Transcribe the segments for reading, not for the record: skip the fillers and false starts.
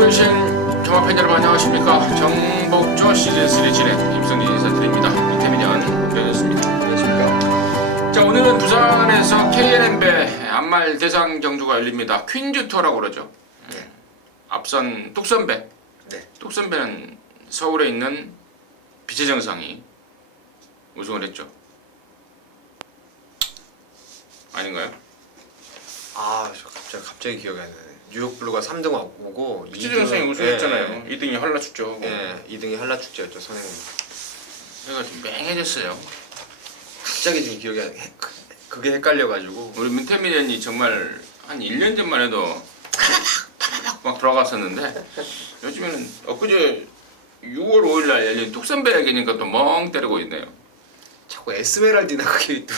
보이신 경마팬 여러분 안녕하십니까. 정복조 시즌3 진행 임성진 인사드립니다. 태민현 되었습니다. 안녕하십니까. 자, 오늘은 부산에서 KNM배 안말 대상 경주가 열립니다. 퀸즈 투어라고 그러죠. 네. 앞선 뚝선배. 네. 뚝선배는 서울에 있는 빛의 정상이 우승을 했죠. 아닌가요? 갑자기 기억이 안 나네. 뉴욕 블루가 3등 오고 빛의 정상이 우승했잖아요. 2등이 한라축제하고. 네, 2등이 한라축제였죠. 선행은. 제가 좀 맹해졌어요. 갑자기 지금 기억이 안 나. 그게 헷갈려가지고. 우리 민태민이 정말 한 1년 전만 해도 파바박 막 돌아갔었는데 요즘에는 엊그제 6월 5일 날 열린 뚝선배 얘기니까 또 멍 때리고 있네요. 자꾸 에스메랄디나 그게 또.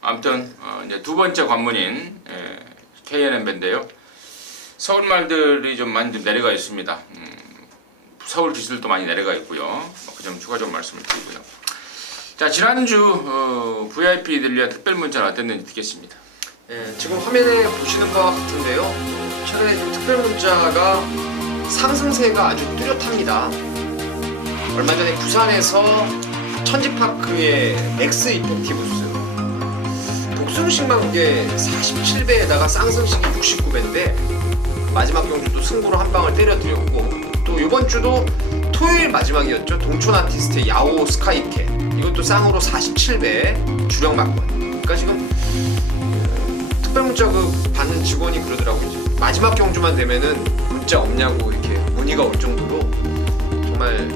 아무튼 이제 두 번째 관문인 KNM배인데요. 서울 말들이 좀 많이 좀 내려가 있습니다. 서울 기술도 많이 내려가 있고요. 그 점 추가적으로 말씀을 드리고요. 자, 지난주 VIP들 위한 특별 문자는 어땠는지 듣겠습니다. 지금 화면에 보시는 바와 같은데요. 최근에 좀 특별 문자가 상승세가 아주 뚜렷합니다. 얼마 전에 부산에서 천지파크의 넥스 이펙티브스 복승식만 게 47배에다가 쌍승식이 69배인데 마지막 경주도 승부로 한 방을 때려드렸고 또 이번 주도 토요일 마지막이었죠. 동촌 아티스트의 야오 스카이캣 이것도 쌍으로 47배 주력 막권. 그러니까 지금 특별 문자 받는 직원이 그러더라고요. 마지막 경주만 되면은 문자 없냐고 이렇게 문의가 올 정도로 정말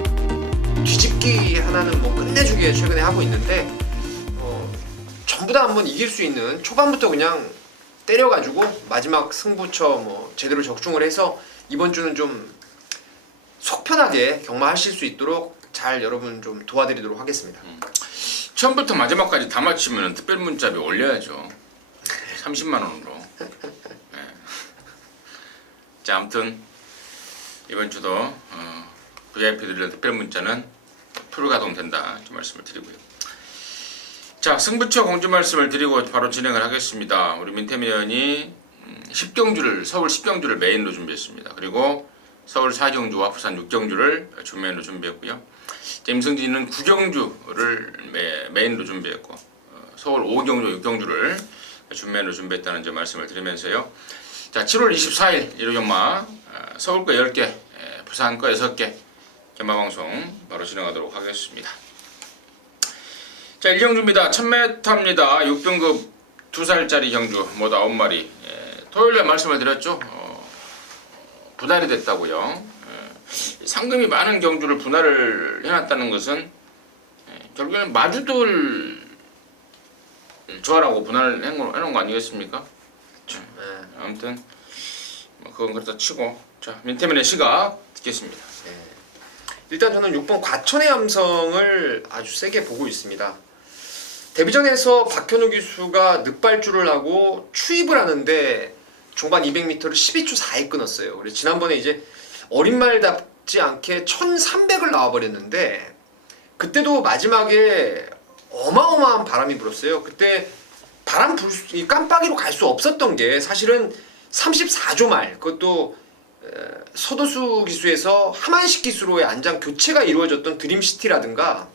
뒤집기 하나는 뭐 끝내주기에 최근에 하고 있는데 전부 다 한번 이길 수 있는 초반부터 그냥 때려가지고 마지막 승부처 뭐 제대로 적중을 해서 이번 주는 좀 속 편하게 경마하실 수 있도록 잘 여러분 좀 도와드리도록 하겠습니다. 처음부터 마지막까지 다 맞히면 특별 문자비 올려야죠. 30만 원으로. 네. 자, 아무튼 이번 주도 VIP들의 특별 문자는 풀 가동된다 이 말씀을 드리고요. 자, 승부처 공지 말씀을 드리고 바로 진행을 하겠습니다. 우리 민태민 의원이 10경주를 서울 10경주를 메인으로 준비했습니다. 그리고 서울 4경주와 부산 6경주를 주메인으로 준비했고요. 임승진은 9경주를 메인으로 준비했고 서울 5경주, 6경주를 준메인으로 준비했다는 점 말씀을 드리면서요. 자, 7월 24일 일요경마 서울 거 10개, 부산 거 6개 경마방송 바로 진행하도록 하겠습니다. 자, 1경주입니다. 1000m입니다. 6등급 2살짜리 경주 모두 9마리. 토요일에 말씀을 드렸죠. 분할이 됐다고요. 상금이 많은 경주를 분할을 해놨다는 것은 결국에는 마주들 좋아라고 분할을 해놓은 거 아니겠습니까? 아무튼 그건 그렇다 치고 자, 민태민의 시각 듣겠습니다. 일단 저는 6번 과천의 함성을 아주 세게 보고 있습니다. 데뷔전에서 박현우 기수가 늑발주를 하고 추입을 하는데 종반 200m를 12초 4에 끊었어요. 그래서 지난번에 이제 어린 말답지 않게 1300을 나와버렸는데 그때도 마지막에 어마어마한 바람이 불었어요. 그때 바람 이 깜빡이로 갈 수 없었던 게 사실은 34조 말 그것도 서도수 기수에서 하만식 기수로의 안장 교체가 이루어졌던 드림시티라든가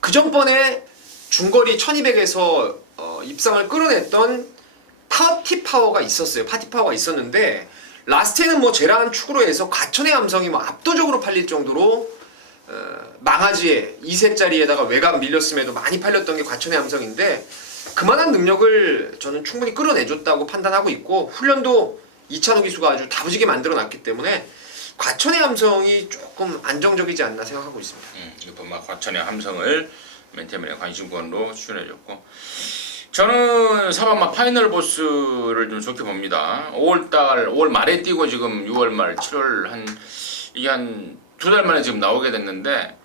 그 전번에 중거리 1200에서 입상을 끌어냈던 파티 파워가 있었어요. 파티 파워가 있었는데 라스트에는 뭐 제라한 축으로 해서 과천의 함성이 뭐 압도적으로 팔릴 정도로 망아지에 2세짜리에다가 외곽 밀렸음에도 많이 팔렸던 게 과천의 함성인데 그만한 능력을 저는 충분히 끌어내줬다고 판단하고 있고 훈련도 이찬호 기수가 아주 다부지게 만들어놨기 때문에 과천의 함성이 조금 안정적이지 않나 생각하고 있습니다. 이번 과천의 함성을 맨태민의 관심권으로 추천해줬고 저는 3번마 파이널 보스를 좀 좋게 봅니다. 5월 말에 뛰고 지금 6월 말 7월 이게 한 2달 만에 지금 나오게 됐는데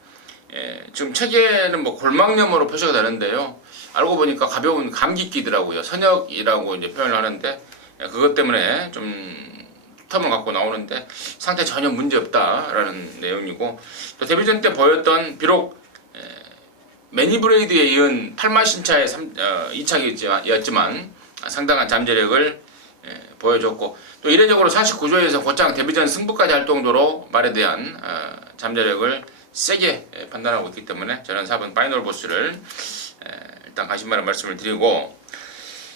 지금 책에는 뭐 골막염으로 표시가 되는데요. 알고 보니까 가벼운 감기기더라고요. 선역이라고 이제 표현을 하는데 그것 때문에 좀 텀을 갖고 나오는데 상태 전혀 문제 없다라는 내용이고 또 데뷔전 때 보였던 비록 매니브레이드에 이은 8마 신차의 2차기였지만 상당한 잠재력을 보여줬고 또 이례적으로 49조에서 곧장 데뷔전 승부까지 할 정도로 말에 대한 잠재력을 세게 판단하고 있기 때문에 저는 4번 파이널 보스를 일단 가신마를 말씀을 드리고,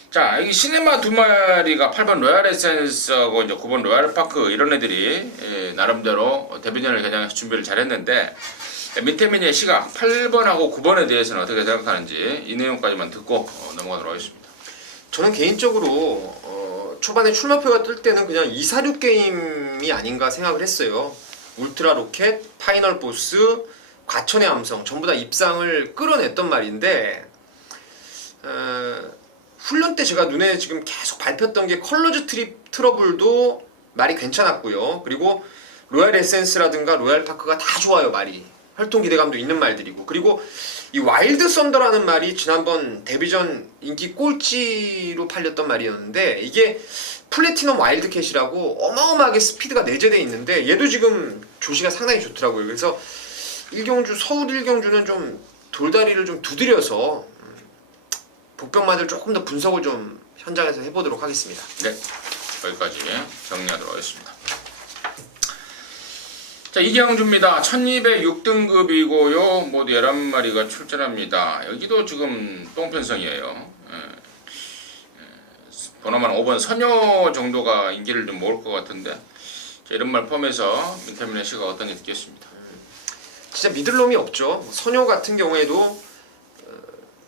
자 여기 시네마 두 마리가 8번 로얄 에센스하고 이제 9번 로얄 파크 이런 애들이 나름대로 데뷔전을 개장해서 준비를 잘했는데, 민태민의 시각 8번하고 9번에 대해서는 어떻게 생각하는지 이 내용까지만 듣고 넘어가도록 하겠습니다. 저는 개인적으로 초반에 출마표가 뜰 때는 그냥 246 게임이 아닌가 생각을 했어요. 울트라 로켓, 파이널 보스, 과천의 함성 전부 다 입상을 끌어냈던 말인데, 훈련 때 제가 눈에 지금 계속 밟혔던 게 컬러즈 트러블도 말이 괜찮았고요. 그리고 로얄 에센스라든가 로얄 파크가 다 좋아요. 말이 활동 기대감도 있는 말들이고, 그리고 이 와일드 썬더라는 말이 지난번 데뷔전 인기 꼴찌로 팔렸던 말이었는데, 이게 플래티넘 와일드캣이라고 어마어마하게 스피드가 내재되어 있는데 얘도 지금 조시가 상당히 좋더라고요. 그래서 서울 1경주는 좀 돌다리를 좀 두드려서 복병마들 조금 더 분석을 좀 현장에서 해보도록 하겠습니다. 네, 여기까지 정리하도록 하겠습니다. 자, 이경주입니다. 1206등급이고요. 모두 11마리가 출전합니다. 여기도 지금 똥편성이에요. 보나마나 5번 선녀 정도가 인기를 좀 모을 것 같은데, 자, 이런 말 포함해서 민태민의 시가 어떤지 듣겠습니다. 진짜 믿을 놈이 없죠. 선녀 같은 경우에도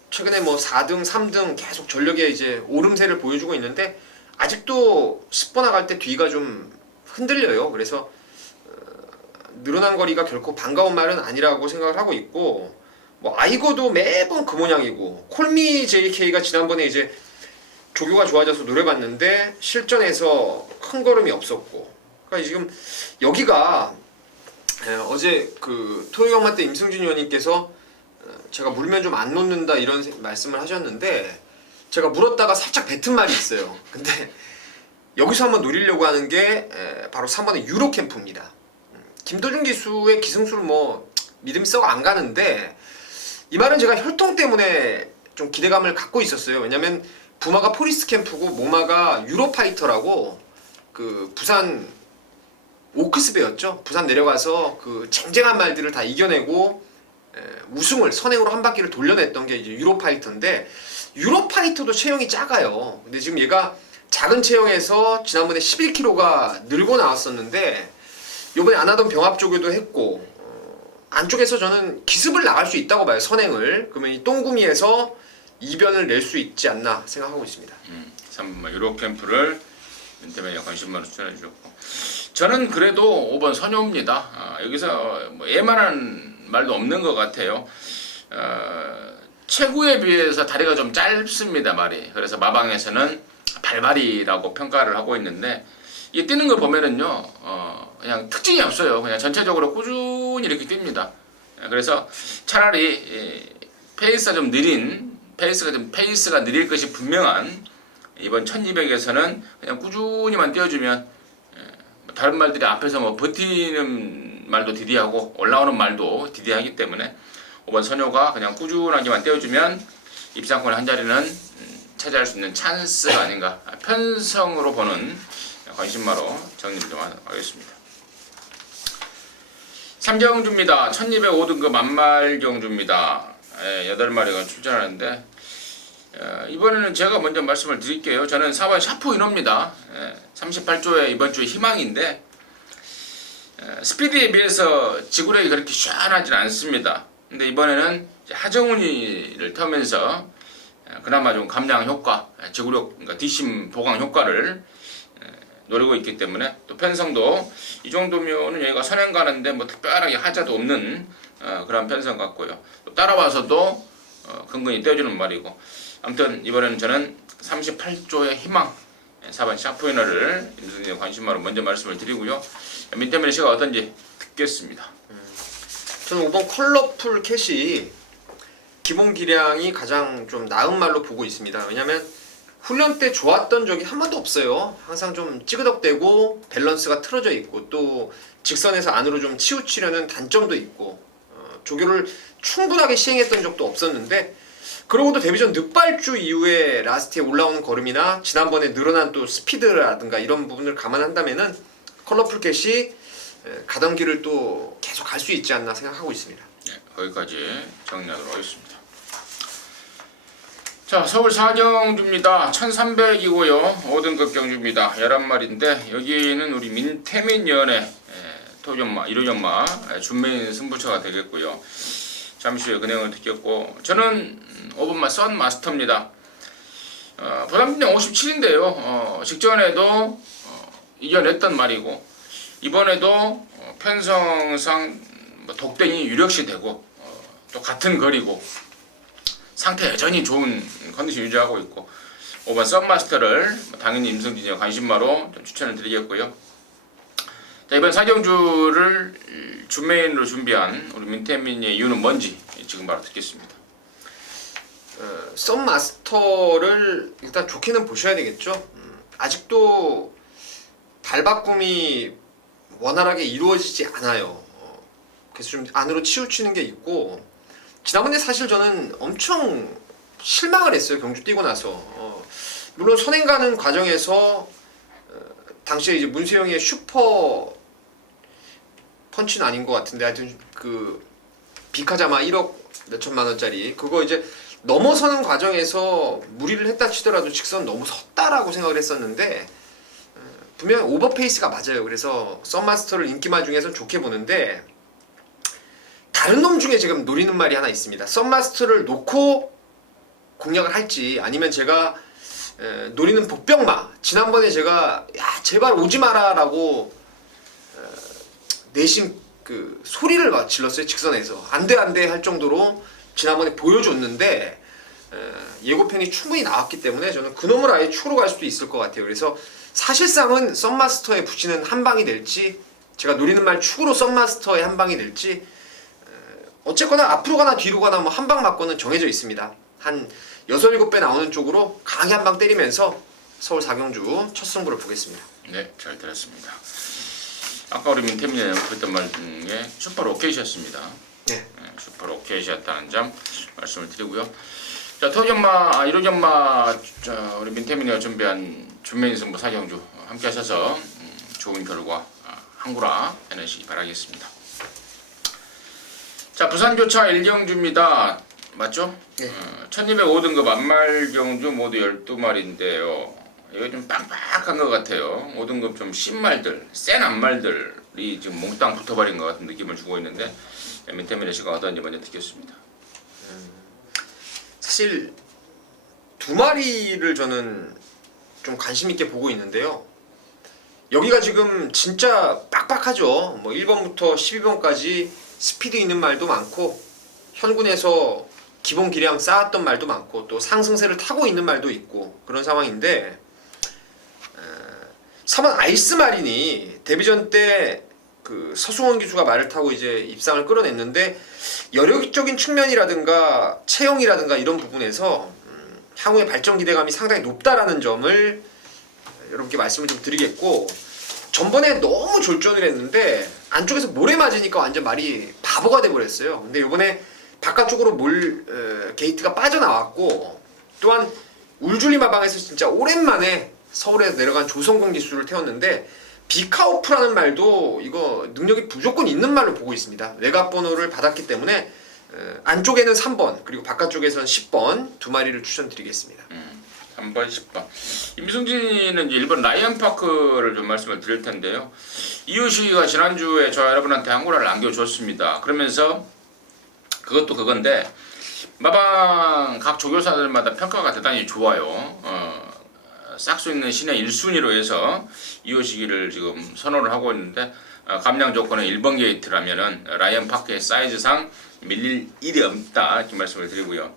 최근에 뭐 4등, 3등 계속 전력의 이제 오름세를 보여주고 있는데 아직도 10번 나갈 때 뒤가 좀 흔들려요. 그래서 늘어난 거리가 결코 반가운 말은 아니라고 생각을 하고 있고, 뭐 아이고도 매번 그 모양이고, 콜미 JK가 지난번에 이제 조교가 좋아져서 노려봤는데 실전에서 큰 걸음이 없었고, 그러니까 지금 여기가 어제 그 토요경마 때 임승준 의원님께서 제가 물면 좀 안 놓는다 이런 말씀을 하셨는데, 제가 물었다가 살짝 뱉은 말이 있어요. 근데 여기서 한번 노리려고 하는 게 바로 3번의 유로캠프입니다. 김도준 기수의 기승수를 뭐 믿음이 썩 안 가는데, 이 말은 제가 혈통 때문에 좀 기대감을 갖고 있었어요. 왜냐면 부마가 포리스트 캠프고 모마가 유로파이터라고 그 부산 오크스베였죠. 부산 내려가서 그 쟁쟁한 말들을 다 이겨내고 우승을 선행으로 한 바퀴를 돌려냈던 게 이제 유로파이터인데, 유로파이터도 체형이 작아요. 근데 지금 얘가 작은 체형에서 지난번에 11kg가 늘고 나왔었는데 요번에 안 하던 병합 조교도 했고, 안쪽에서 저는 기습을 나갈 수 있다고 봐요. 선행을. 그러면 이 똥구미에서 이변을 낼 수 있지 않나 생각하고 있습니다. 3번 유로캠프를 민태민이 관심만으로 추천해 주셨고, 저는 그래도 5번 선녀입니다. 여기서 뭐 예만한 말도 없는 것 같아요. 최고에 비해서 다리가 좀 짧습니다, 말이. 그래서 마방에서는 발발이라고 평가를 하고 있는데, 이 뛰는 걸 보면은요, 그냥 특징이 없어요. 그냥 전체적으로 꾸준히 이렇게 뜁니다. 그래서 차라리 페이스가 느릴 것이 분명한 이번 1200에서는 그냥 꾸준히만 뛰어주면, 다른 말들이 앞에서 뭐 버티는 말도 디디하고 올라오는 말도 디디하기 때문에 5번 선효가 그냥 꾸준하게만 떼어주면 입상권의 한 자리는 차지할 수 있는 찬스가 아닌가, 편성으로 보는 관심마로 정리를 좀 하겠습니다. 삼경주입니다. 1205등급 만말경주입니다. 8마리가 출전하는데, 이번에는 제가 먼저 말씀을 드릴게요. 저는 4번 샤프 인호입니다. 38조의 이번 주 희망인데, 스피드에 비해서 지구력이 그렇게 시원하진 않습니다. 근데 이번에는 하정훈이를 타면서 그나마 좀 감량 효과, 지구력, 그러니까 뒷심 보강 효과를 노리고 있기 때문에, 또 편성도 이 정도면은 얘가 선행 가는데 뭐 특별하게 하자도 없는 그런 편성 같고요. 또 따라와서도 근근히 떼어주는 말이고, 아무튼 이번에는 저는 38조의 희망 4번 샤프위너를 임승준의 관심마로 먼저 말씀을 드리고요. 민태민의 시가 어떤지 듣겠습니다. 저는 5번 컬러풀 캣이 기본 기량이 가장 좀 나은 말로 보고 있습니다. 왜냐면 훈련 때 좋았던 적이 한 번도 없어요. 항상 좀 찌그덕대고 밸런스가 틀어져 있고, 또 직선에서 안으로 좀 치우치려는 단점도 있고, 조교를 충분하게 시행했던 적도 없었는데, 그러고도 데뷔전 늑발주 이후에 라스트에 올라오는 걸음이나 지난번에 늘어난 또 스피드라든가 이런 부분을 감안한다면은 컬러풀 캣이 가던 길을 또 계속 갈 수 있지 않나 생각하고 있습니다. 네, 거기까지 정리하도록 하겠습니다. 자, 서울 사경주입니다. 1300이고요. 5등급 경주입니다. 11마리인데 여기는 우리 민태민 연의 토전마, 1호전마 준메인 승부처가 되겠고요. 잠시 후에 그 내용을 듣겠고, 저는 5번마 썬마스터입니다. 부담분량 57인데요. 직전에도 이겨냈던 말이고, 이번에도 편성상 독den이 유력시 되고, 또 같은 거리고, 상태 여전히 좋은 컨디션 유지하고 있고, 5번 썬마스터를 당연히 임승진의 관심마로 좀 추천을 드리겠고요. 자, 이번 사경주를 준메인으로 준비한 우리 민태민의 이유는 뭔지 지금 바로 듣겠습니다. 썬마스터를 일단 좋게는 보셔야 되겠죠. 아직도 발바꿈이 원활하게 이루어지지 않아요. 그래서 좀 안으로 치우치는 게 있고, 지난번에 사실 저는 엄청 실망을 했어요. 경주 뛰고 나서. 물론 선행 가는 과정에서 당시에 이제 문세영의 슈퍼 펀치는 아닌 것 같은데, 하여튼 그 비카자마 1억 몇천만 원짜리 그거 이제 넘어서는 과정에서 무리를 했다 치더라도 직선 너무 섰다라고 생각을 했었는데, 분명 오버페이스가 맞아요. 그래서 썬마스터를 인기말 중에서 좋게 보는데, 다른 놈 중에 지금 노리는 말이 하나 있습니다. 썬마스터를 놓고 공략을 할지, 아니면 제가 노리는 복병마, 지난번에 제가 야 제발 오지 마라라고 내심 그 소리를 막 질렀어요. 직선에서 안돼 할 정도로 지난번에 보여줬는데, 예고편이 충분히 나왔기 때문에 저는 그놈을 아예 축으로 갈 수도 있을 것 같아요. 그래서 사실상은 썬마스터에 붙이는 한 방이 될지, 제가 노리는 말 축으로 썬마스터의 한 방이 될지, 어쨌거나 앞으로 가나 뒤로 가나 뭐 한 방 맞고는 정해져 있습니다. 한 6, 7배 나오는 쪽으로 강하게 한 방 때리면서 서울 사경주 첫 승부를 보겠습니다. 네, 잘 들었습니다. 아까 우리 민태민이 했던 말 중에 슈퍼 로켓이었습니다. 네. 슈퍼 로켓이었다는 점 말씀을 드리고요. 자, 토전마, 1호전마 우리 민태민이가 준비한 준메인 승부 사경주 함께 하셔서 좋은 결과 항구라 해내시기 바라겠습니다. 자, 부산교차 1경주입니다. 맞죠? 네. 1205등급 안말경주 모두 12마리인데요. 이거 좀 빡빡한 것 같아요. 5등급 좀 신말들, 센 안말들이 지금 몽땅 붙어버린 것 같은 느낌을 주고 있는데, 민태민의 시가 어떤지 먼저 듣겠습니다. 사실 두 마리를 저는 좀 관심 있게 보고 있는데요. 여기가 지금 진짜 빡빡하죠. 뭐 1번부터 12번까지 스피드 있는 말도 많고, 현군에서 기본 기량 쌓았던 말도 많고, 또 상승세를 타고 있는 말도 있고, 그런 상황인데, 3번 아이스마린이 데뷔전 때 그 서승원 기수가 말을 타고 이제 입상을 끌어냈는데, 여력적인 측면이라든가 체형이라든가 이런 부분에서 향후의 발전 기대감이 상당히 높다라는 점을 여러분께 말씀을 좀 드리겠고, 전번에 너무 졸전을 했는데 안쪽에서 모래 맞으니까 완전 말이 바보가 돼버렸어요. 근데 이번에 바깥쪽으로 게이트가 빠져나왔고, 또한 울줄리마방에서 진짜 오랜만에 서울에서 내려간 조성공 기수를 태웠는데, 비카오프라는 말도 이거 능력이 무조건 있는 말로 보고 있습니다. 외곽 번호를 받았기 때문에 안쪽에는 3번 그리고 바깥쪽에서는 10번 두 마리를 추천드리겠습니다. 3번, 10번. 임승진은 이제 1번 라이언파크를 좀 말씀을 드릴 텐데요. 이유식이가 지난주에 저 여러분한테 항구라를 안겨줬습니다. 그러면서 그것도 그건데, 마방 각 조교사들마다 평가가 대단히 좋아요. 싹수 있는 신의 1순위로 해서 이호시기를 지금 선호를 하고 있는데, 감량 조건의 1번 게이트라면은 라이언파크의 사이즈상 밀릴 일이 없다 이렇게 말씀을 드리고요.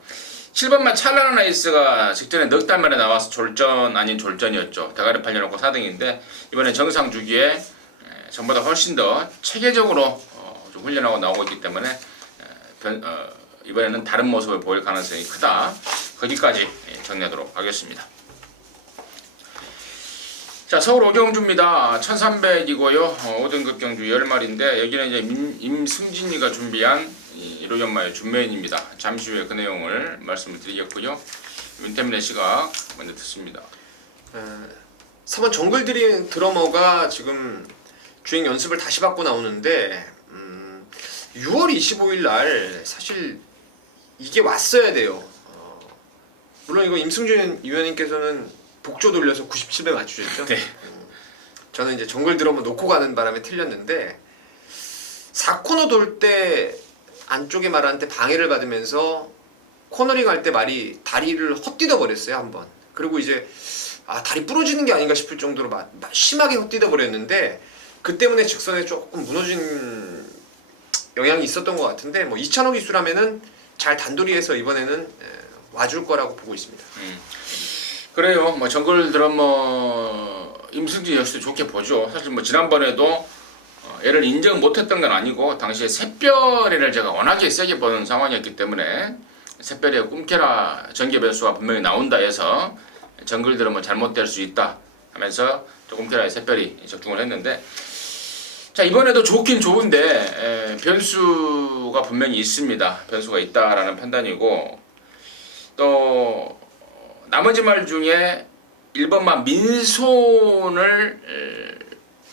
7번만 찰나는 아이스가 직전에 넉 달 만에 나와서 졸전 아닌 졸전이었죠. 대가리 팔려놓고 4등인데, 이번에 정상 주기에 전보다 훨씬 더 체계적으로 좀 훈련하고 나오고 있기 때문에 이번에는 다른 모습을 보일 가능성이 크다. 거기까지 정리하도록 하겠습니다. 자, 서울 오경주입니다. 1300이고요. 5등급 경주 10마리인데, 여기는 이제 임승진이가 준비한 1호 연마의 준메인입니다. 잠시 후에 그 내용을 말씀을 드리겠고요. 윤태민의 시각 먼저 듣습니다. 3번 정글 드러머가 지금 주행 연습을 다시 받고 나오는데 6월 25일 날 사실 이게 왔어야 돼요. 물론 이거 임승준 위원님께서는 복조 돌려서 97배 맞추셨죠? 네. 저는 이제 정글 드러머 놓고 가는 바람에 틀렸는데 4코너 돌 때 안쪽에 말한테 방해를 받으면서 코너링 할 때 말이 다리를 헛디뎌 버렸어요 한번. 그리고 이제 다리 부러지는 게 아닌가 싶을 정도로 심하게 헛디뎌 버렸는데 그 때문에 직선에 조금 무너진 영향이 있었던 것 같은데 뭐 이찬호 기수라면은 잘 단도리해서 이번에는 와줄 거라고 보고 있습니다. 그래요. 뭐 정글 드러머 임승진 역시도 좋게 보죠. 사실 뭐 지난번에도 얘를 인정 못했던 건 아니고 당시에 샛별이를 제가 워낙에 세게 보는 상황이었기 때문에 샛별의 꿈캐라 전개 변수가 분명히 나온다 해서 정글 드러머 잘못될 수 있다 하면서 꿈캐라의 샛별이 적중을 했는데 자 이번에도 좋긴 좋은데 변수가 분명히 있습니다. 변수가 있다라는 판단이고 또 나머지 말 중에 1번만 민손을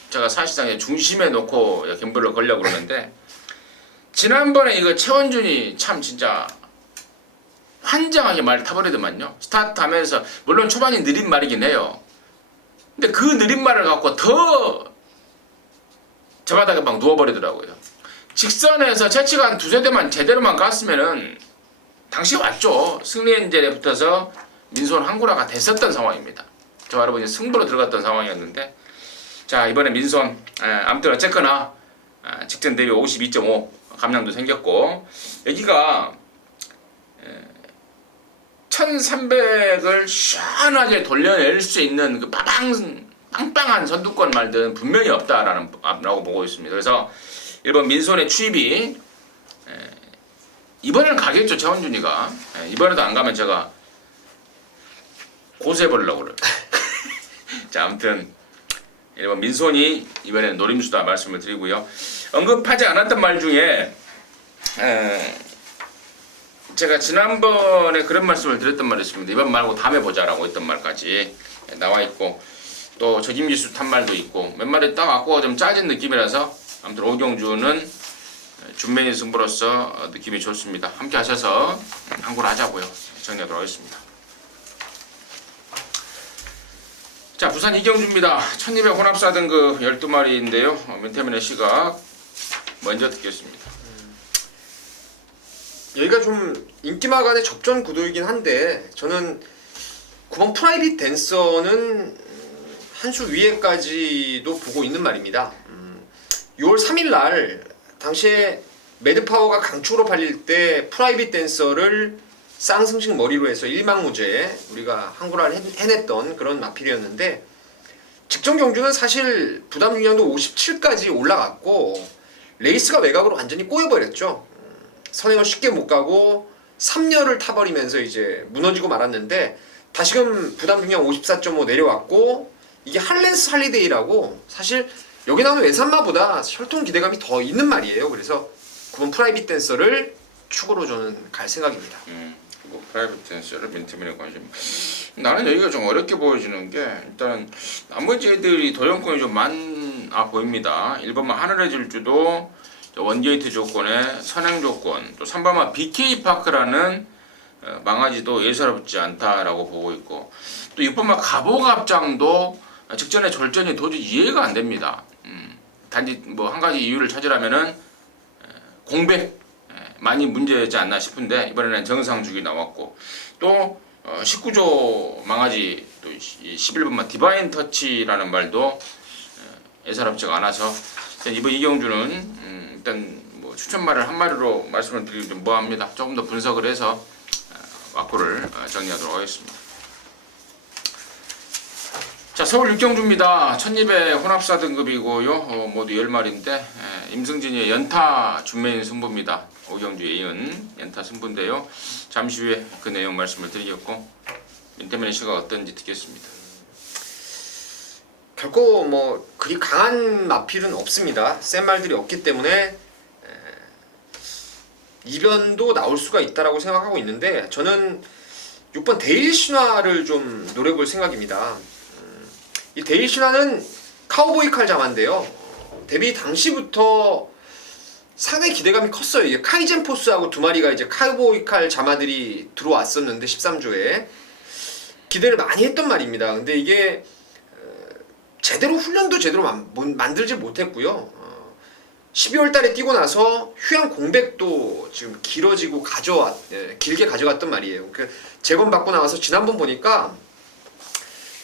제가 사실상 중심에 놓고 경보를 걸려고 그러는데 지난번에 이거 최원준이 참 진짜 환장하게 말을 타버리더만요. 스타트하면서 물론 초반이 느린 말이긴 해요. 근데 그 느린 말을 갖고 더 저 바닥에 막 누워버리더라고요. 직선에서 채치가 한 두세 대만 제대로만 갔으면은 당시 왔죠. 승리엔젤에 붙어서 민손 항구라가 됐었던 상황입니다. 저 바로 이제 승부로 들어갔던 상황이었는데 자 이번에 민손 아무튼 어쨌거나 직전 대비 52.5 감량도 생겼고 여기가 1300을 시원하게 돌려낼 수 있는 그 빵빵한 선두권 말들은 분명히 없다라고 보고 있습니다. 그래서 1번 민손의 추입이 이번에는 가겠죠. 최원준이가 이번에도 안 가면 제가 고소해버리려고 그래요. 자 아무튼 1번 민손이 이번에는 노림수다 말씀을 드리고요. 언급하지 않았던 말 중에 제가 지난번에 그런 말씀을 드렸던 말이 있습니다. 이번 말고 다음에 보자라고 했던 말까지 나와 있고 또 저김기수 탄 말도 있고 몇 마리 딱 갖고 좀 짜진 느낌이라서 아무튼 오경주는 준메인 승부로서 느낌이 좋습니다. 함께 하셔서 항구를 하자고요. 정리하도록 하겠습니다. 자 부산 이경주입니다. 1200 혼합사 등급 12마리인데요. 민태민의 시각 먼저 듣겠습니다. 여기가 좀 인기마 간의 접전 구도이긴 한데 저는 9번 프라이빗 댄서는 한 수 위에까지도 보고 있는 말입니다. 6월 3일 날 당시에 매드파워가 강추로 팔릴 때 프라이빗 댄서를 쌍승식 머리로 해서 일망무죄 우리가 항구라를 해냈던 그런 마필이었는데 직전 경주는 사실 부담 중량도 57까지 올라갔고 레이스가 외곽으로 완전히 꼬여버렸죠. 선행을 쉽게 못 가고 3열을 타버리면서 이제 무너지고 말았는데 다시금 부담 중량 54.5 내려왔고 이게 할렌스 할리데이라고 사실 여기 나오는 외산마보다 혈통 기대감이 더 있는 말이에요. 그래서 9번 프라이빗 댄서를 축으로 저는 갈 생각입니다. 프라이빗 댄서를 민태민에 관심. 나는 여기가 좀 어렵게 보여지는 게 일단 나머지 애들이 도전권이 좀 많아 보입니다. 1번만 하늘의 질주도 원게이트 조건에 선행 조건 또 3번만 BK 파크라는 망아지도 예사롭지 않다라고 보고 있고 또 6번만 가보갑장도 직전에 졸전이 도저히 이해가 안 됩니다. 단지 뭐 한 가지 이유를 찾으라면은 공백 많이 문제지 않나 싶은데 이번에는 정상주기 나왔고 또 19조 망아지 또 11번만 디바인 터치라는 말도 예사롭지가 않아서 이번 이경주는 일단 뭐 추천말을 한 마리로 말씀을 드리기 좀 뭐합니다. 조금 더 분석을 해서 와꾸를 정리하도록 하겠습니다. 자 서울 육경주입니다. 1200 혼합사 등급이고요. 모두 10마리인데 임승진이 연타 준메인 승부입니다. 오경주 예은 연타 승부인데요. 잠시 후에 그 내용 말씀을 드리겠고 민태민의 시각 어떤지 듣겠습니다. 결코 뭐 그리 강한 마필은 없습니다. 센 말들이 없기 때문에 이변도 나올 수가 있다라고 생각하고 있는데 저는 6번 데일 신화를 좀 노려볼 생각입니다. 이 데일 신화는 카우보이 칼 자마인데요. 데뷔 당시부터 상당히 기대감이 컸어요. 이게 카이젠 포스하고 두 마리가 이제 카우보이 칼 자마들이 들어왔었는데 13조에 기대를 많이 했던 말입니다. 근데 이게 제대로 훈련도 제대로 만들지 못했고요. 12월 달에 뛰고 나서 휴양 공백도 지금 길어지고 길게 가져갔던 말이에요. 그 재검받고 나와서 지난번 보니까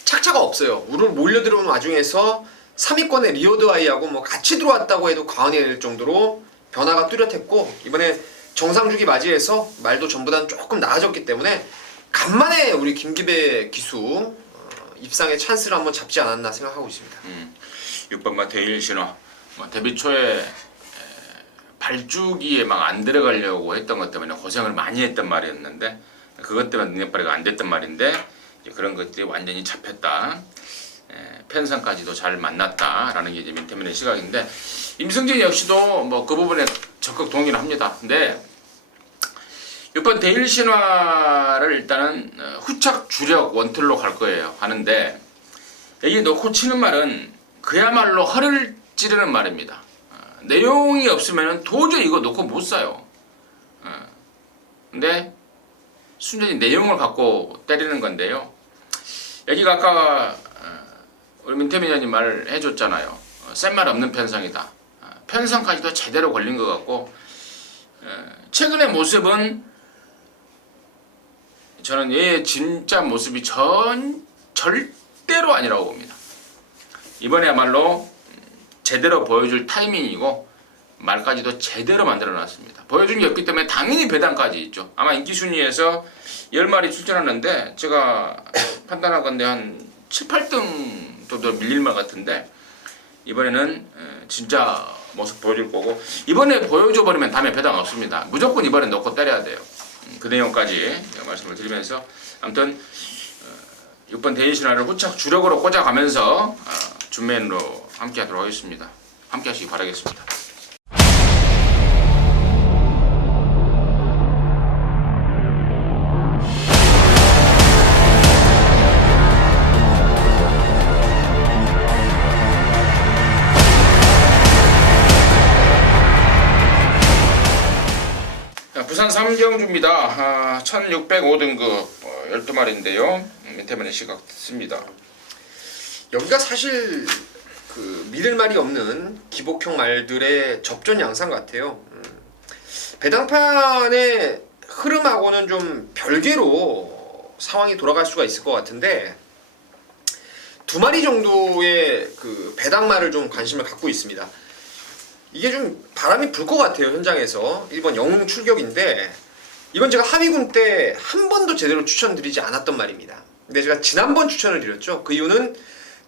착차가 없어요. 우르르 몰려들어온 와중에서 3위권의 리오드아이하고 뭐 같이 들어왔다고 해도 과언이 아닐 정도로 변화가 뚜렷했고 이번에 정상주기 맞이해서 말도 전보다는 조금 나아졌기 때문에 간만에 우리 김기배 기수 입상의 찬스를 한번 잡지 않았나 생각하고 있습니다. 6번마 데일 신화 데뷔 초에 발주기에 막 안 들어가려고 했던 것 때문에 고생을 많이 했던 말이었는데 그것 때문에 능력발휘가 안 됐던 말인데 그런 것들이 완전히 잡혔다. 펜상까지도 잘 만났다라는 게 이제 민태민의 시각인데 임승진 역시도 뭐 그 부분에 적극 동의를 합니다. 근데 6번 데일 신화를 일단은 후착 주력 원툴로 갈 거예요. 하는데 여기 놓고 치는 말은 그야말로 허를 찌르는 말입니다. 내용이 없으면 도저히 이거 놓고 못 사요. 근데 순전히 내용을 갖고 때리는 건데요. 여기가 아까 우리 민태민 의원님 말을 해줬잖아요. 센 말 없는 편성이다. 편성까지도 제대로 걸린 것 같고 최근의 모습은 저는 얘의 진짜 모습이 절대로 아니라고 봅니다. 이번에야말로 제대로 보여줄 타이밍이고 말까지도 제대로 만들어놨습니다. 보여준 게 없기 때문에 당연히 배당까지 있죠. 아마 인기 순위에서 10마리 출전하는데 제가 판단하건대 한 7, 8등 정도 밀릴 말 같은데 이번에는 진짜 모습 보여줄 거고 이번에 보여줘 버리면 다음에 배당 없습니다. 무조건 이번에 넣고 때려야 돼요. 그 내용까지 말씀을 드리면서 아무튼 6번 데일 신화를 후착 주력으로 꽂아가면서 준맨으로 함께 하도록 하겠습니다. 함께 하시기 바라겠습니다. 부산 삼경주입니다. 1605등급 12마리인데요. 민태민의 시각 듣습니다. 여기가 사실 그 믿을 말이 없는 기복형 말들의 접전 양상 같아요. 배당판의 흐름하고는 좀 별개로 상황이 돌아갈 수가 있을 것 같은데 두 마리 정도의 그 배당말을 좀 관심을 갖고 있습니다. 이게 좀 바람이 불 것 같아요. 현장에서 1번 영웅 출격인데 이건 제가 하위군 때 한 번도 제대로 추천드리지 않았던 말입니다. 근데 제가 지난번 추천을 드렸죠. 그 이유는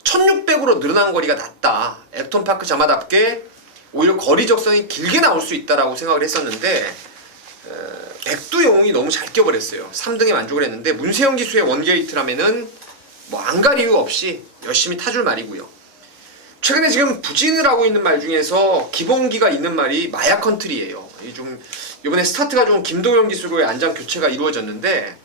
1600으로 늘어난 거리가 낮다. 앱톤파크 자마답게 오히려 거리 적선이 길게 나올 수 있다라고 생각을 했었는데 백두 영웅이 너무 잘 껴버렸어요. 3등에 만족을 했는데 문세영 기수의 원게이트라면은 뭐 안 갈 이유 없이 열심히 타줄 말이고요. 최근에 지금 부진을 하고 있는 말 중에서 기본기가 있는 말이 마약 컨트리예요. 이번에 스타트가 좀 김동현 기수로의 안장 교체가 이루어졌는데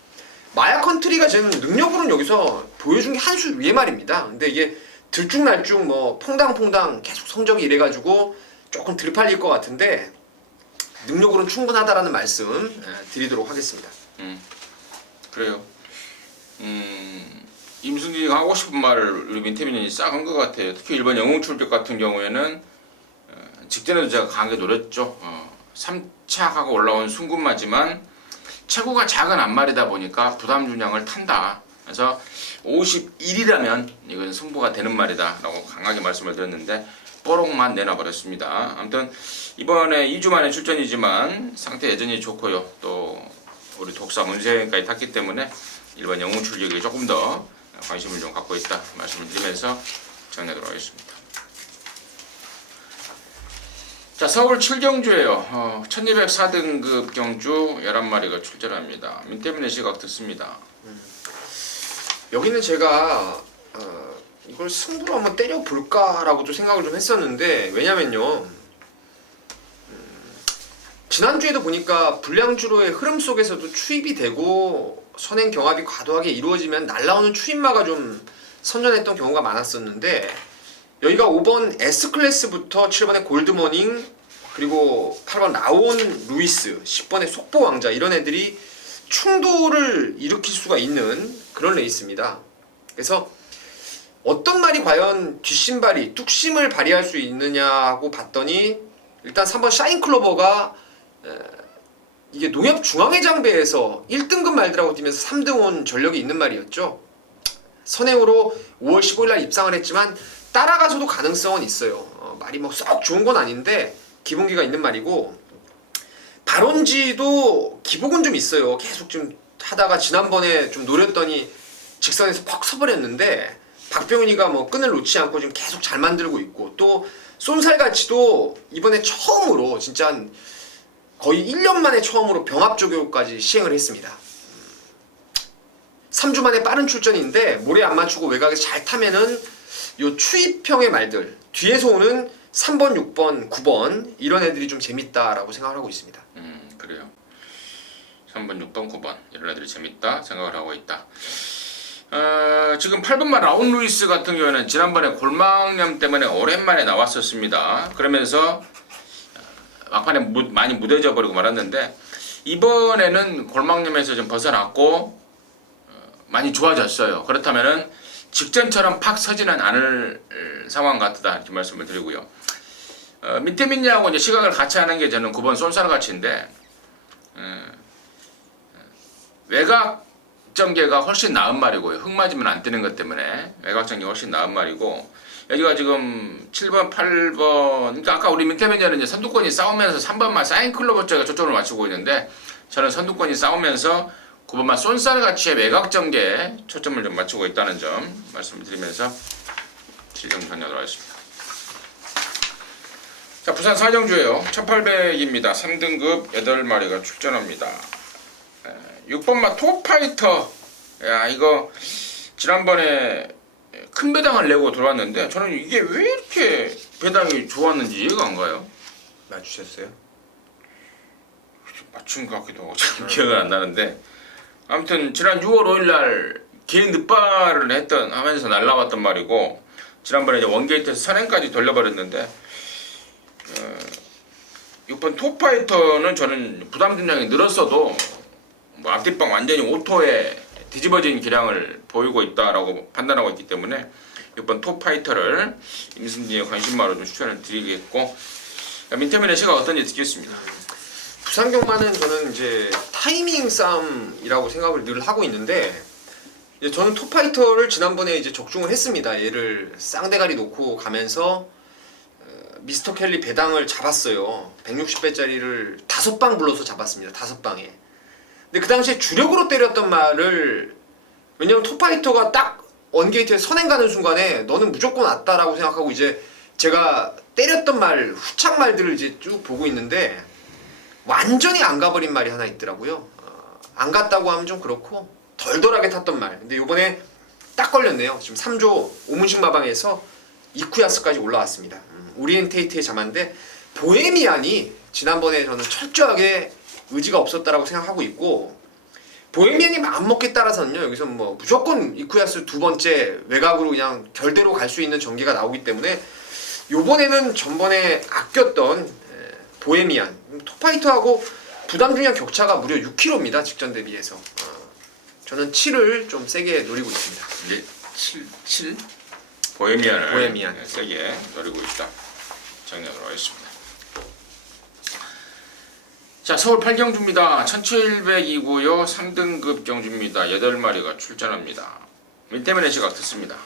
마약 컨트리가 지금 능력으로는 여기서 보여준 게 한 수 위의 말입니다. 근데 이게 들쭉날쭉 뭐 퐁당퐁당 계속 성적이 이래가지고 조금 들팔릴 것 같은데 능력으로는 충분하다라는 말씀 드리도록 하겠습니다. 그래요. 임승진이가 하고 싶은 말을 우리 민태민이 싹 한 것 같아요. 특히 1번 영웅 출격 같은 경우에는 직전에도 제가 강하게 노렸죠. 3착하고 올라온 순군마지만 체구가 작은 앞말이다 보니까 부담 준양을 탄다. 그래서 51이라면 이건 승부가 되는 말이다 라고 강하게 말씀을 드렸는데 뽀록만 내놔버렸습니다. 아무튼 이번에 2주 만에 출전이지만 상태 여전히 좋고요. 또 우리 독사 문세영까지 탔기 때문에 1번 영웅 출격에 조금 더 관심을 좀 갖고 있다 말씀을 드리면서 정리하도록 하겠습니다. 자, 서울 7경주예요. 1204등급 경주 11마리가 출전합니다. 민태민의 시각 듣습니다. 여기는 제가 이걸 승부로 한번 때려볼까라고도 생각을 좀 했었는데 왜냐면요 지난주에도 보니까 불량주로의 흐름 속에서도 추입이 되고 선행 경합이 과도하게 이루어지면 날라오는 추입마가 좀 선전했던 경우가 많았었는데 여기가 5번 S클래스부터 7번의 골드모닝 그리고 8번 라온 루이스 10번의 속보왕자 이런 애들이 충돌을 일으킬 수가 있는 그런 레이스입니다. 그래서 어떤 말이 과연 뒷심발이 뚝심을 발휘할 수 있느냐 하고 봤더니 일단 3번 샤인클로버가 이게 농협 중앙회장배에서 1등급 말들하고 뛰면서 3등 온 전력이 있는 말이었죠. 선행으로 5월 15일날 입상을 했지만 따라가서도 가능성은 있어요. 말이 뭐 썩 좋은 건 아닌데 기본기가 있는 말이고 발원지도 기복은 좀 있어요. 계속 좀 하다가 지난번에 좀 노렸더니 직선에서 퍽 서버렸는데 박병훈이가 뭐 끈을 놓지 않고 지금 계속 잘 만들고 있고 또 쏜살같이도 이번에 처음으로 진짜 한 거의 1년 만에 처음으로 병합조교까지 시행을 했습니다. 3주 만에 빠른 출전인데 모래 안 맞추고 외곽에서 잘 타면은 요 추입형의 말들 뒤에서 오는 3번, 6번, 9번 이런 애들이 좀 재밌다라고 생각을 하고 있습니다. 그래요. 3번, 6번, 9번 이런 애들이 재밌다 생각을 하고 있다. 지금 8번만 라온 루이스 같은 경우에는 지난번에 골망염 때문에 오랜만에 나왔었습니다. 그러면서 막판에 많이 무뎌져 버리고 말았는데 이번에는 골망염에서 좀 벗어났고 많이 좋아졌어요. 그렇다면은 직전처럼 팍 서지는 않을 상황 같다 이렇게 말씀을 드리고요. 민태민이하고 이제 시각을 같이 하는 게 저는 9번 쏜살같이인데 외곽 전개가 훨씬 나은 말이고요. 흙 맞으면 안 뜨는 것 때문에 외곽 전개가 훨씬 나은 말이고 여기가 지금 7번, 8번 그러니까 아까 우리 민태민이는 이제 선두권이 싸우면서 3번만 사인클로버 쪽에 초점을 맞추고 있는데 저는 선두권이 싸우면서 9번만 쏜살같이의 외곽 전개에 초점을 좀 맞추고 있다는 점 말씀을 드리면서 실점 전하도록 하겠습니다. 자, 부산 사정주예요. 1800입니다. 3등급 8마리가 출전합니다. 6번마 톱파이터. 야, 이거 지난번에 큰 배당을 내고 들어왔는데 저는 이게 왜 이렇게 배당이 좋았는지 이해가 안 가요. 맞추셨어요? 맞춘 것 같기도 하고 잘 기억은 안 나는데 아무튼 지난 6월 5일날 개인 늑발을 하면서 날라왔단 말이고 지난번에 이제 원게이트에서 선행까지 돌려버렸는데 6번 톱파이터는 저는 부담 분량이 늘었어도 뭐 앞뒷방 완전히 오토에 뒤집어진 기량을 보이고 있다라고 판단하고 있기 때문에 6번 톱파이터를 임승진의 관심마로 좀 추천을 드리겠고 민태민의 시각 어떤지 듣겠습니다. 부산 경마는 저는 이제 타이밍 싸움이라고 생각을 늘 하고 있는데 이제 저는 톱파이터를 지난번에 이제 적중을 했습니다. 얘를 쌍대가리 놓고 가면서 미스터 켈리 배당을 잡았어요. 160배짜리를 5방 불러서 잡았습니다. 5방에. 근데 그 당시에 주력으로 때렸던 말을 왜냐면 톱파이터가 딱 원게이트에 선행 가는 순간에 너는 무조건 왔다라고 생각하고 이제 제가 때렸던 말 후착 말들을 이제 쭉 보고 있는데 완전히 안 가버린 말이 하나 있더라고요. 안 갔다고 하면 좀 그렇고 덜덜하게 탔던 말. 근데 이번에 딱 걸렸네요. 지금 3조 오문식 마방에서 이쿠야스까지 올라왔습니다. 오리엔테이트의 자만데 보헤미안이 지난번에 저는 철저하게 의지가 없었다라고 생각하고 있고 보헤미안이 마음먹기에 따라서는요 여기서 뭐 무조건 이쿠야스 두 번째 외곽으로 그냥 결대로 갈 수 있는 전개가 나오기 때문에 요번에는 전번에 아꼈던 보헤미안 톱파이터하고 부담 중량 격차가 무려 6kg입니다. 직전 대비해서 저는 7을 좀 세게 노리고 있습니다. 네, 7? 보헤미안을 보헤미안. 세게 노리고 있다. 정리하도록 하겠습니다. 자, 서울 8경주입니다. 1700이고요. 3등급 경주입니다. 8마리가 출전합니다. 민태민의 시각 듣습니다.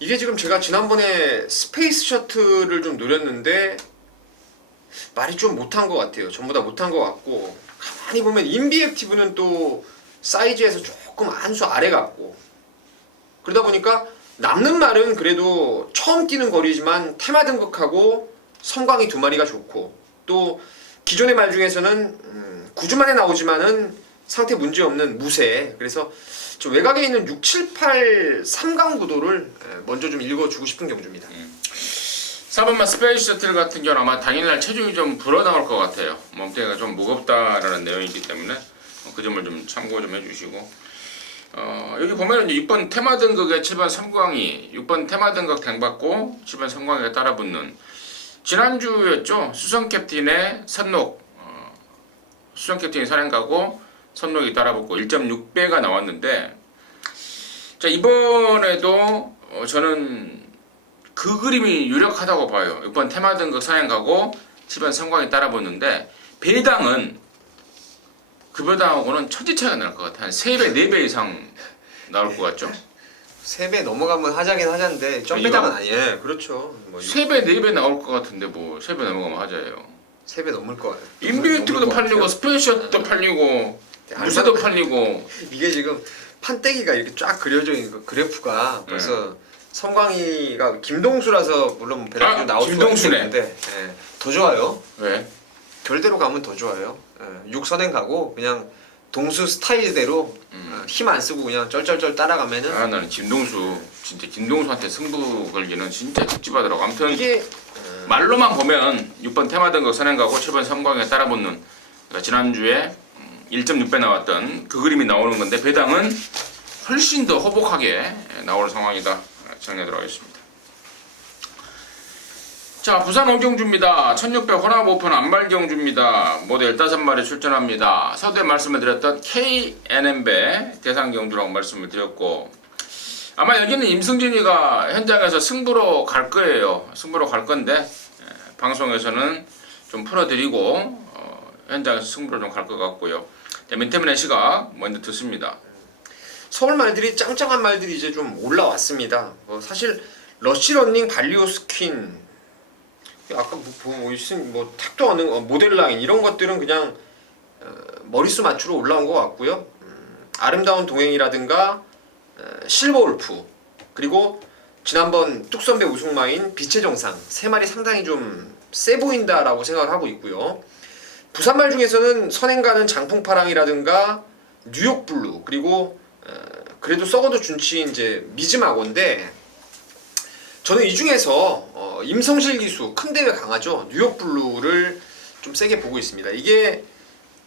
이게 지금 제가 지난번에 스페이스 셔틀을 좀 노렸는데 말이 좀 못한 것 같아요. 전부 다 못한 것 같고 가만히 보면 인비액티브는 또 사이즈에서 조금 한 수 아래 같고 그러다 보니까 남는 말은 그래도 처음 뛰는 거리지만 테마 등극하고 성광이 2마리가 좋고 또 기존의 말 중에서는 9주 만에 나오지만은 상태 문제 없는 무쇠. 그래서 저 외곽에 있는 6, 7, 8 3강 구도를 먼저 좀 읽어주고 싶은 경주입니다. 4번마 스페이스 셔틀 같은 경우는 아마 당일날 체중이 좀 불어 나올 것 같아요. 몸뚱이가 좀 무겁다라는 내용이기 때문에 그 점을 좀 참고 좀 해주시고, 여기 보면은 6번 테마 등극에 7번 삼광이, 6번 테마 등극 댕받고 7번 삼광이가 따라붙는, 지난주였죠. 수성 캡틴의 선록, 수성 캡틴이 선행가고 선록이 따라붙고 1.6배가 나왔는데, 자 이번에도 저는 그 그림이 유력하다고 봐요. 6번 테마 등극 선행가고 7번 삼광이 따라붙는데, 배당은 그 배당하고는 천지 차이가 날 것 같아요. 한 3배, 4배 이상 나올 것 같죠? 3배 넘어가면 하자긴 하자인데 점배당은 아니에요. 그렇죠. 뭐 3배, 4배 나올 것 같은데 뭐 3배 넘어가면 하자예요. 3배 넘을 거 같아요. 인비유티로도 팔리고 스페이셔도 팔리고 무쇠도 팔리고. 이게 지금 판때기가 이렇게 쫙 그려져 있는 그 그래프가 벌써 성광이가 김동수라서 물론 배당이 나올 수가 김동수네. 있는데 더 좋아요. 왜? 결대로 가면 더 좋아요. 6선행 가고 그냥 동수 스타일대로 힘 안 쓰고 그냥 쩔쩔쩔 따라가면은 아 나는 김동수 진짜 김동수한테 승부 걸기는 진짜 찝찝하더라고. 아무튼 이게 말로만 보면 6번 테마 등극 선행가고 7번 삼광에 따라붙는, 그러니까 지난주에 1.6배 나왔던 그 그림이 나오는 건데, 배당은 훨씬 더 호복하게 나올 상황이다 정리하도록 하겠습니다. 자, 부산 오경주입니다. 1600 혼합 오픈 안발경주입니다. 모두 15마리 출전합니다. 서두에 말씀을 드렸던 KNM배 대상 경주라고 말씀을 드렸고, 아마 여기는 임승진이가 현장에서 승부로 갈 거예요. 승부로 갈 건데 방송에서는 좀 풀어드리고 현장에서 승부로 좀 갈 것 같고요. 민태민의 시각 먼저 듣습니다. 서울 말들이 짱짱한 말들이 이제 좀 올라왔습니다. 사실 러시러닝 발리오스킨 아까 뭐 탁도 하는 모델라인 이런 것들은 그냥 머릿수 맞추러 올라온 것 같고요. 아름다운 동행이라든가 실버울프, 그리고 지난번 뚝선배 우승마인 빛의 정상 3마리 상당히 좀 세 보인다라고 생각을 하고 있고요. 부산말 중에서는 선행가는 장풍파랑이라든가 뉴욕블루, 그리고 그래도 썩어도 준치인 이제 미즈마고인데, 저는 이 중에서 임성실 기수 큰 대회 강하죠. 뉴욕블루를 좀 세게 보고 있습니다. 이게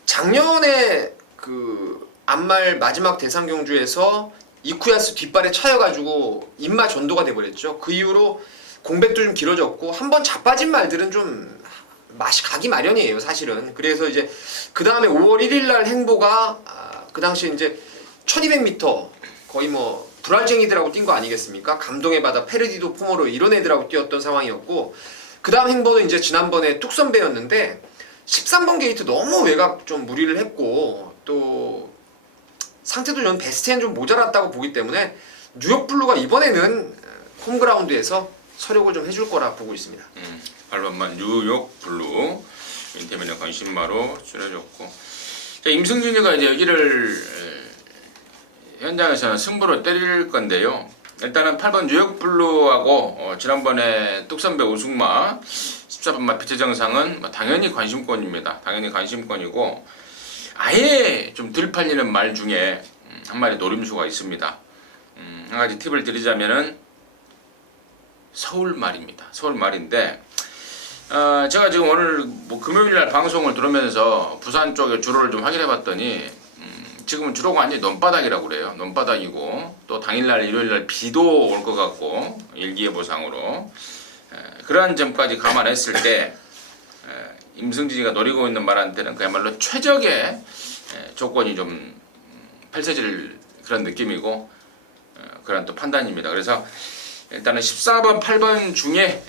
작년에 그 앞말 마지막 대상 경주에서 이쿠야스 뒷발에 차여가지고 인마 전도가 돼버렸죠. 그 이후로 공백도 좀 길어졌고 한번 자빠진 말들은 좀 맛이 가기 마련이에요, 사실은. 그래서 이제 그 다음에 5월 1일날 행보가 그 당시에 이제 1200m 거의 뭐 불알쟁이들하고 뛴 거 아니겠습니까? 감동의 바다, 페르디도 포모로 이런 애들하고 뛰었던 상황이었고, 그 다음 행보는 이제 지난번에 뚝선배였는데 13번 게이트 너무 외곽 좀 무리를 했고, 또 상태도 저는 베스트엔 좀 모자랐다고 보기 때문에 뉴욕블루가 이번에는 홈그라운드에서 서력을 좀 해줄 거라 보고 있습니다. 8번만 뉴욕블루 민태민의 관심마로 줄여줬고, 자, 임승준이가 이제 여기를 현장에서는 승부로 때릴 건데요. 일단은 8번 뉴욕블루하고 지난번에 뚝선배 우승마 14번마 빛의 정상은 당연히 관심권입니다. 당연히 관심권이고, 아예 좀 덜 팔리는 말 중에 한 마리 노림수가 있습니다. 한 가지 팁을 드리자면은 서울말입니다. 서울말인데 제가 지금 오늘 뭐 금요일날 방송을 들으면서 부산 쪽에 주로를 좀 확인해봤더니 지금은 주로가 완전히 논바닥이라고 그래요. 논바닥이고, 또 당일날 일요일날 비도 올 것 같고, 일기예보상으로 그러한 점까지 감안했을 때 임승진이가 노리고 있는 말한테는 그야말로 최적의 조건이 좀 펼쳐질 그런 느낌이고 그런 또 판단입니다. 그래서 일단은 14번, 8번 중에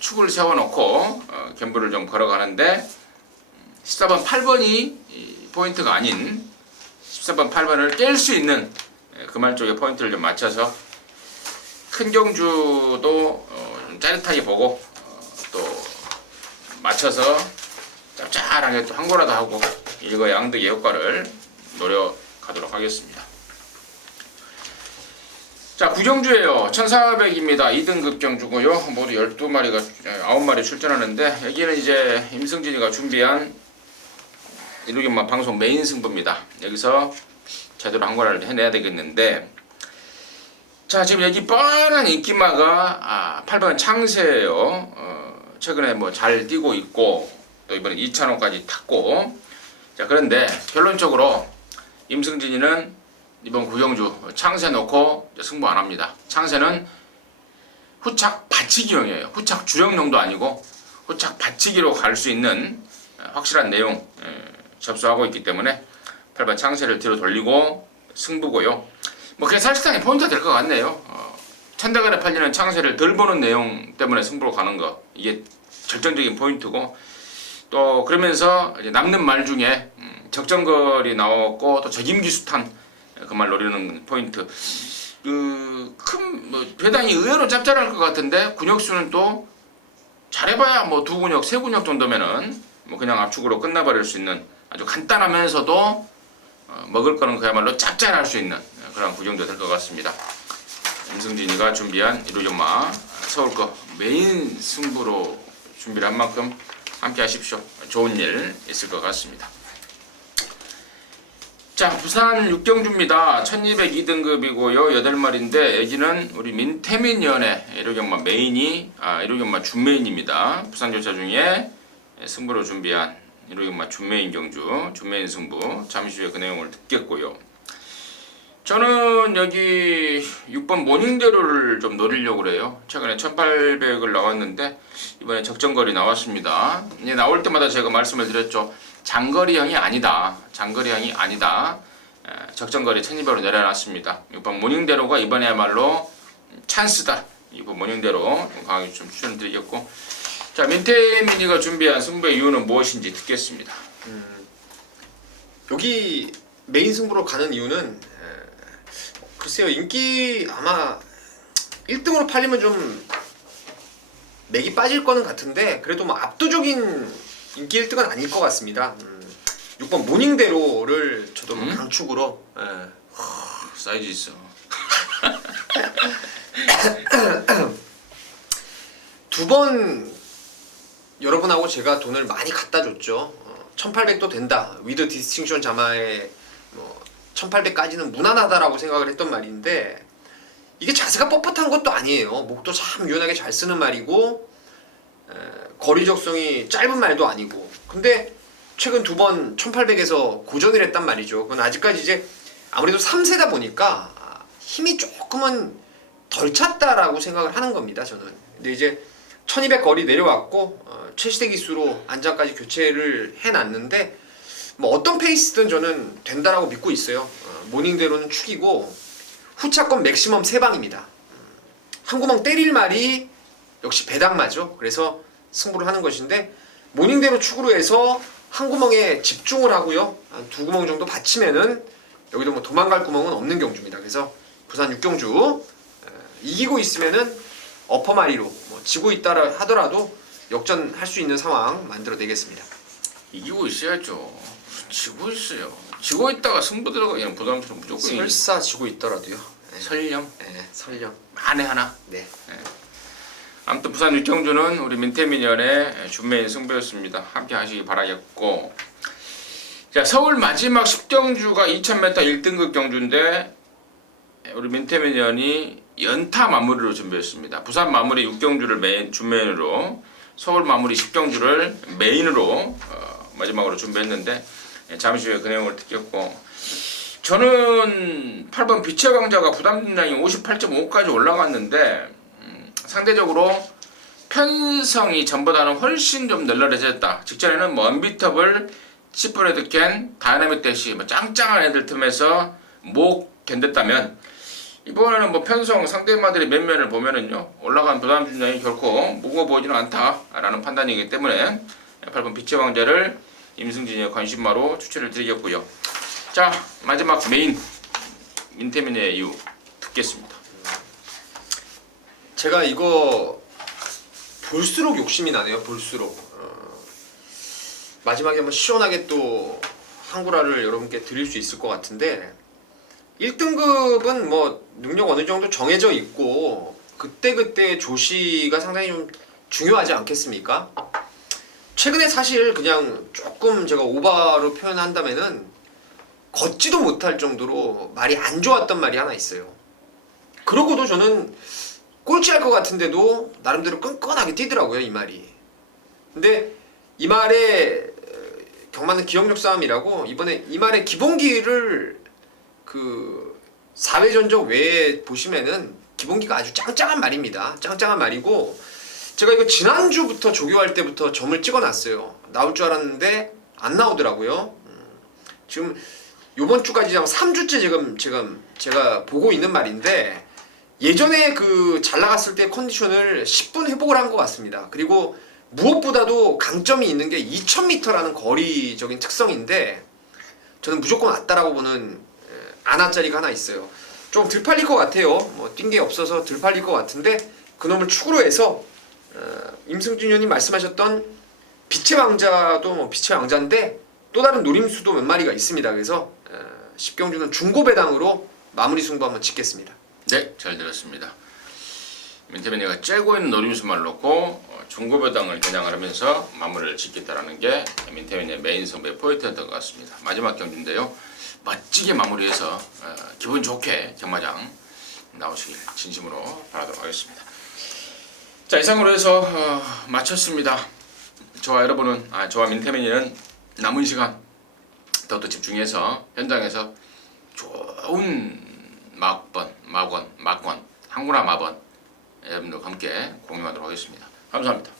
축을 세워놓고 gem부를 좀 걸어가는데, 14번, 8번이 포인트가 아닌 14번, 8번을 깰 수 있는 그 말 쪽에 포인트를 좀 맞춰서 큰 경주도 좀 짜릿하게 보고 또 맞춰서 짭짤하게 또 한 거라도 하고 일거양득의 효과를 노려가도록 하겠습니다. 자, 구경주예요. 1400입니다. 2등급 경주고요. 모두 12마리가 9마리 출전하는데, 여기는 이제 임승진이가 준비한 이루기만 방송 메인 승부입니다. 여기서 제대로 한 거를 해내야 되겠는데, 자, 지금 여기 뻔한 인기마가 8번 창세예요. 최근에 뭐 잘 뛰고 있고 또 이번에 2,000원까지 탔고 자 그런데 결론적으로 임승진이는 이번 구경주 창세 놓고 승부 안 합니다. 창세는 후착 받치기용이에요. 후착 주력용도 아니고 후착 받치기로 갈 수 있는 확실한 내용 접수하고 있기 때문에 8번 창세를 뒤로 돌리고 승부고요. 뭐 그게 사실상의 포인트가 될 것 같네요. 천대간에 팔리는 창세를 덜 보는 내용 때문에 승부로 가는 거 이게 결정적인 포인트고 또 그러면서 이제 남는 말 중에 적정거리 나왔고 또 적임기수탄 그 말 노리는 포인트 뭐 배당이 의외로 짭짤할 것 같은데 근육수는 또 잘해봐야 뭐 2근육, 3근육 정도면은 뭐 그냥 압축으로 끝나버릴 수 있는 아주 간단하면서도 먹을 거는 그야말로 짭짤할 수 있는 그런 구경도 될 것 같습니다. 임승진이가 준비한 이루전마 서울 거 메인 승부로 준비를 한 만큼 함께 하십시오. 좋은 일 있을 것 같습니다. 자, 부산 6경주입니다. 1202등급이고요. 8마리인데 애기는 우리 민태민연의 이루경마 메인이 이루경마 준메인입니다. 부산교차 중에 승부로 준비한 이루경마 준메인 경주, 준메인 승부 잠시 후에 그 내용을 듣겠고요. 저는 여기 6번 모닝대로를 좀 노리려고 그래요. 최근에 1800을 나왔는데 이번에 적정거리 나왔습니다. 이제 나올 때마다 제가 말씀을 드렸죠. 장거리형이 아니다. 장거리형이 아니다. 적정거리 1200으로 내려놨습니다. 6번 모닝대로가 이번에야말로 찬스다. 6번 모닝대로 강하게 좀 추천드리겠고 자 민태민이가 준비한 승부의 이유는 무엇인지 듣겠습니다. 여기 메인 승부로 가는 이유는 글쎄요 인기 아마 1등으로 팔리면 좀 맥이 빠질 거는 같은데 그래도 뭐 압도적인 인기 1등은 아닐 것 같습니다. 6번 모닝대로를 저도 뭐 강축으로 사이즈 있어. 두 번 여러분하고 제가 돈을 많이 갖다 줬죠. 1800도 된다. 위드 디스팅션 자마에 뭐 1800까지는 무난하다라고 생각을 했던 말인데 이게 자세가 뻣뻣한 것도 아니에요. 목도 참 유연하게 잘 쓰는 말이고 거리 적성이 짧은 말도 아니고 근데 최근 두 번 1800에서 고전을 했단 말이죠. 그건 아직까지 이제 아무래도 3세다 보니까 힘이 조금은 덜 찼다라고 생각을 하는 겁니다. 저는. 근데 이제 1200 거리 내려왔고 최시대 기수로 안장까지 교체를 해놨는데 뭐 어떤 페이스든 저는 된다라고 믿고 있어요. 모닝대로는 축이고 후차권 맥시멈 3방입니다. 한 구멍 때릴 말이 역시 배당마죠. 그래서 승부를 하는 것인데 모닝대로 축으로 해서 한 구멍에 집중을 하고요. 한 2구멍 정도 받치면은 여기도 뭐 도망갈 구멍은 없는 경주입니다. 그래서 부산 6경주 이기고 있으면은 어퍼마리로 뭐 지고 있다 하더라도 역전할 수 있는 상황 만들어내겠습니다. 이기고 있어야죠. 지고 있어요. 지고 있다가 승부 들어가면 부담스러운 무조건 설사 지고 있더라도요. 설령. 네, 설령. 만에 하나. 네. 아무튼 부산 6경주는 우리 민태민연의 준메인 승부였습니다. 함께 하시기 바라겠고 자 서울 마지막 10경주가 2000m 1등급 경주인데 우리 민태민연이 연타 마무리로 준비했습니다. 부산 마무리 6경주를 준메인으로 서울 마무리 10경주를 메인으로 마지막으로 준비했는데 잠시 후에 그 내용을 듣겠고 저는 8번 빛의 강자가 부담 중량이 58.5까지 올라갔는데 상대적으로 편성이 전보다는 훨씬 좀 널널해졌다. 직전에는 뭐 언비터블, 치프레드 캔, 다이나믹 대시 뭐 짱짱한 애들 틈에서 못 견뎠다면 이번에는 뭐 편성 상대마들의 면면을 보면은요 올라간 부담 중량이 결코 무거워 보이지는 않다라는 판단이기 때문에 8번 빛의 왕자를 임승진의 관심마로 추천을 드리겠고요. 자 마지막 메인 민태민의 이유 듣겠습니다. 제가 이거 볼수록 욕심이 나네요. 볼수록 마지막에 한번 시원하게 또 한구라를 여러분께 드릴 수 있을 것 같은데 1등급은 뭐 능력 어느 정도 정해져 있고 그때그때 조시가 상당히 좀 중요하지 않겠습니까? 최근에 사실 그냥 조금 제가 오바로 표현한다면은 걷지도 못할 정도로 말이 안 좋았던 말이 하나 있어요. 그러고도 저는 꼴찌할 것 같은데도 나름대로 끈끈하게 뛰더라고요 이 말이. 근데 이 말에 경마는 기억력 싸움이라고 이번에 이 말의 기본기를 그 사회전적 외에 보시면은 기본기가 아주 짱짱한 말입니다. 짱짱한 말이고 제가 이거 지난주부터 조교할 때부터 점을 찍어놨어요. 나올 줄 알았는데 안 나오더라고요. 지금 요번 주까지 3주째 지금 제가 보고 있는 말인데 예전에 그 잘 나갔을 때 컨디션을 10분 회복을 한 것 같습니다. 그리고 무엇보다도 강점이 있는 게 2000m라는 거리적인 특성인데 저는 무조건 왔다라고 보는 안아짜리가 하나 있어요. 좀 덜 팔릴 것 같아요. 뭐 뛴 게 없어서 덜 팔릴 것 같은데 그놈을 축으로 해서 임승준 의원님 말씀하셨던 빛의 왕자도 뭐 빛의 왕자인데 또 다른 노림수도 몇 마리가 있습니다. 그래서 10경주는 중고배당으로 마무리 승부 한번 짓겠습니다. 네, 잘 들었습니다. 민태민이가 째고 있는 노림수만 놓고 중고배당을 겨냥을 하면서 마무리를 짓겠다라는 게 민태민의 메인 승부의 포인트였던 것 같습니다. 마지막 경주인데요. 멋지게 마무리해서 기분 좋게 경마장 나오시길 진심으로 바라도록 하겠습니다. 자, 이상으로 해서 마쳤습니다. 저와 여러분은 저와 민태민이는 남은 시간 더욱더 집중해서 현장에서 좋은 막권, 항구나 마번 여러분들과 함께 공유하도록 하겠습니다. 감사합니다.